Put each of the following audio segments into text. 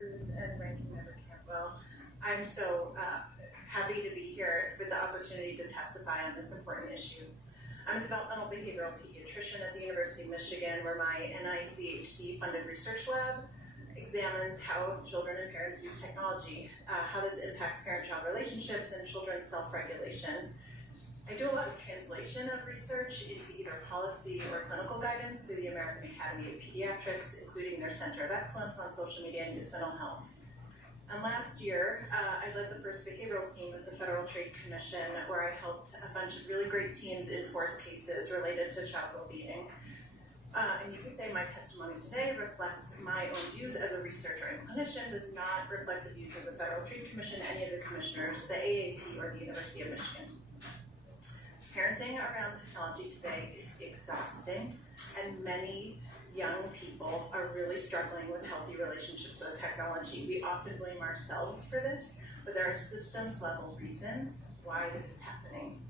And Ranking Member Campbell. I'm so happy to be here with the opportunity to testify on this important issue. I'm a developmental behavioral pediatrician at the University of Michigan, where my NICHD-funded research lab examines how children and parents use technology, how this impacts parent-child relationships and children's self-regulation. I do a lot of translation of research into either policy or clinical guidance through the American Academy of Pediatrics, including their Center of Excellence on Social Media and Youth Mental Health. And last year, I led the first behavioral team at the Federal Trade Commission, where I helped a bunch of really great teams enforce cases related to child well-being. I need to say my testimony today reflects my own views as a researcher and clinician, does not reflect the views of the Federal Trade Commission, any of the commissioners, the AAP, or the University of Michigan. Parenting around technology today is exhausting, and many young people are really struggling with healthy relationships with technology. We often blame ourselves for this, but there are systems-level reasons why this is happening.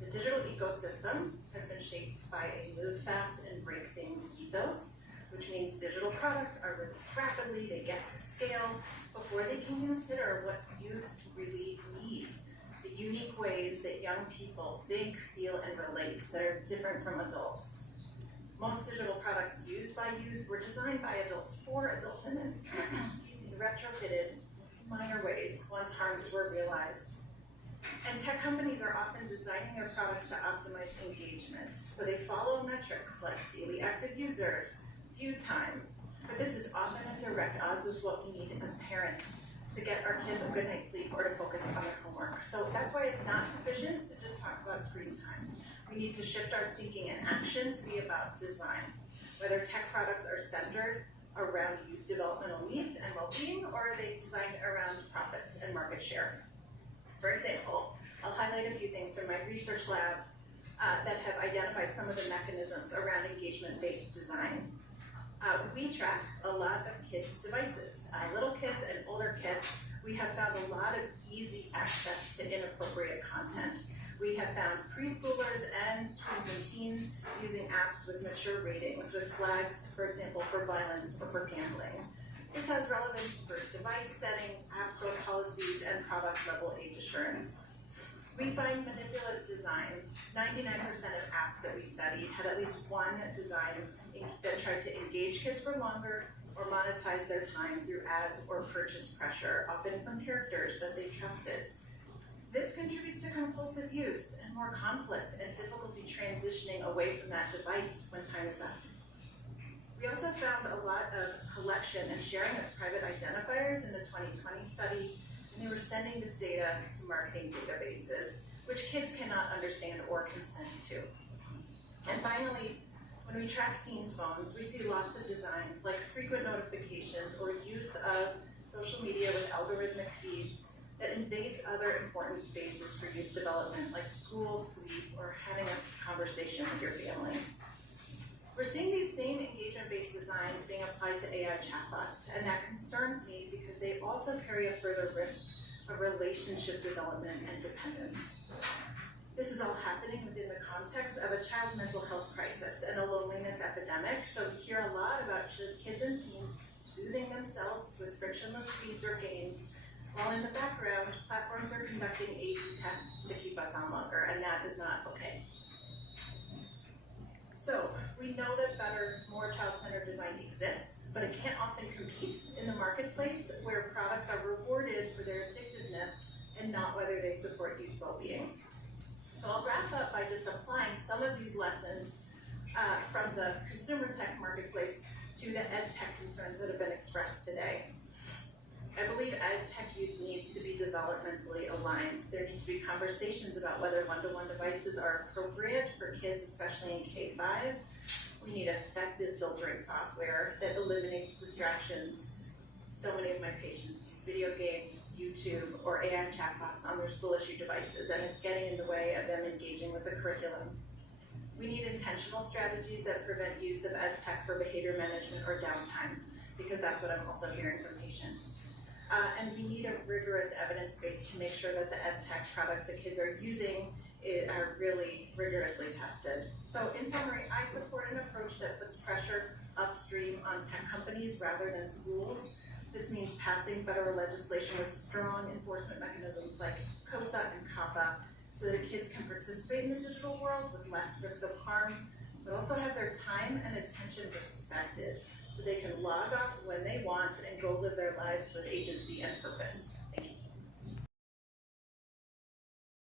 The digital ecosystem has been shaped by a move fast and break things ethos, which means digital products are released rapidly, they get to scale before they can consider what youth really need. Unique ways that young people think, feel, and relate that are different from adults. Most digital products used by youth were designed by adults for adults and then, retrofitted in minor ways once harms were realized. And tech companies are often designing their products to optimize engagement. So they follow metrics like daily active users, view time. But this is often at direct odds with what we need as parents to get our kids a good night's sleep or to focus on their homework. So that's why it's not sufficient to just talk about screen time. We need to shift our thinking and action to be about design, whether tech products are centered around youth developmental needs and well-being, or are they designed around profits and market share. For example, I'll highlight a few things from my research lab that have identified some of the mechanisms around engagement-based design. We track a lot of kids' devices, little kids and older kids. We have found a lot of easy access to inappropriate content. We have found preschoolers and tweens and teens using apps with mature ratings, with flags, for example, for violence or for gambling. This has relevance for device settings, app store policies, and product-level age assurance. We find manipulative designs. 99% of apps that we studied had at least one design that tried to engage kids for longer or monetize their time through ads or purchase pressure, often from characters that they trusted. This contributes to compulsive use and more conflict and difficulty transitioning away from that device when time is up. We also found a lot of collection and sharing of private identifiers in the 2020 study, and they were sending this data to marketing databases, which kids cannot understand or consent to. And finally, when we track teens' phones, we see lots of designs like frequent notifications or use of social media with algorithmic feeds that invades other important spaces for youth development, like school, sleep, or having a conversation with your family. We're seeing these same engagement-based designs being applied to AI chatbots, and that concerns me because they also carry a further risk of relationship development and dependence. This is all happening within the context of a child's mental health crisis and a loneliness epidemic, so we hear a lot about kids and teens soothing themselves with frictionless feeds or games, while in the background, platforms are conducting A/B tests to keep us on longer, and that is not okay. So, we know that better, more child-centered design exists, but it can't often compete in the marketplace where products are rewarded for their addictiveness and not whether they support youth well-being. So I'll wrap up by just applying some of these lessons from the consumer tech marketplace to the ed tech concerns that have been expressed today. I believe ed tech use needs to be developmentally aligned. There need to be conversations about whether one-to-one devices are appropriate for kids, especially in K-5. We need effective filtering software that eliminates distractions. So many of my patients use video games, YouTube, or AI chatbots on their school-issued devices, and it's getting in the way of them engaging with the curriculum. We need intentional strategies that prevent use of ed tech for behavior management or downtime, because that's what I'm also hearing from patients. And we need a rigorous evidence base to make sure that the ed tech products that kids are using are really rigorously tested. So in summary, I support an approach that puts pressure upstream on tech companies rather than schools. This means passing federal legislation with strong enforcement mechanisms like COSA and COPPA so that kids can participate in the digital world with less risk of harm, but also have their time and attention respected so they can log off when they want and go live their lives with agency and purpose. Thank you.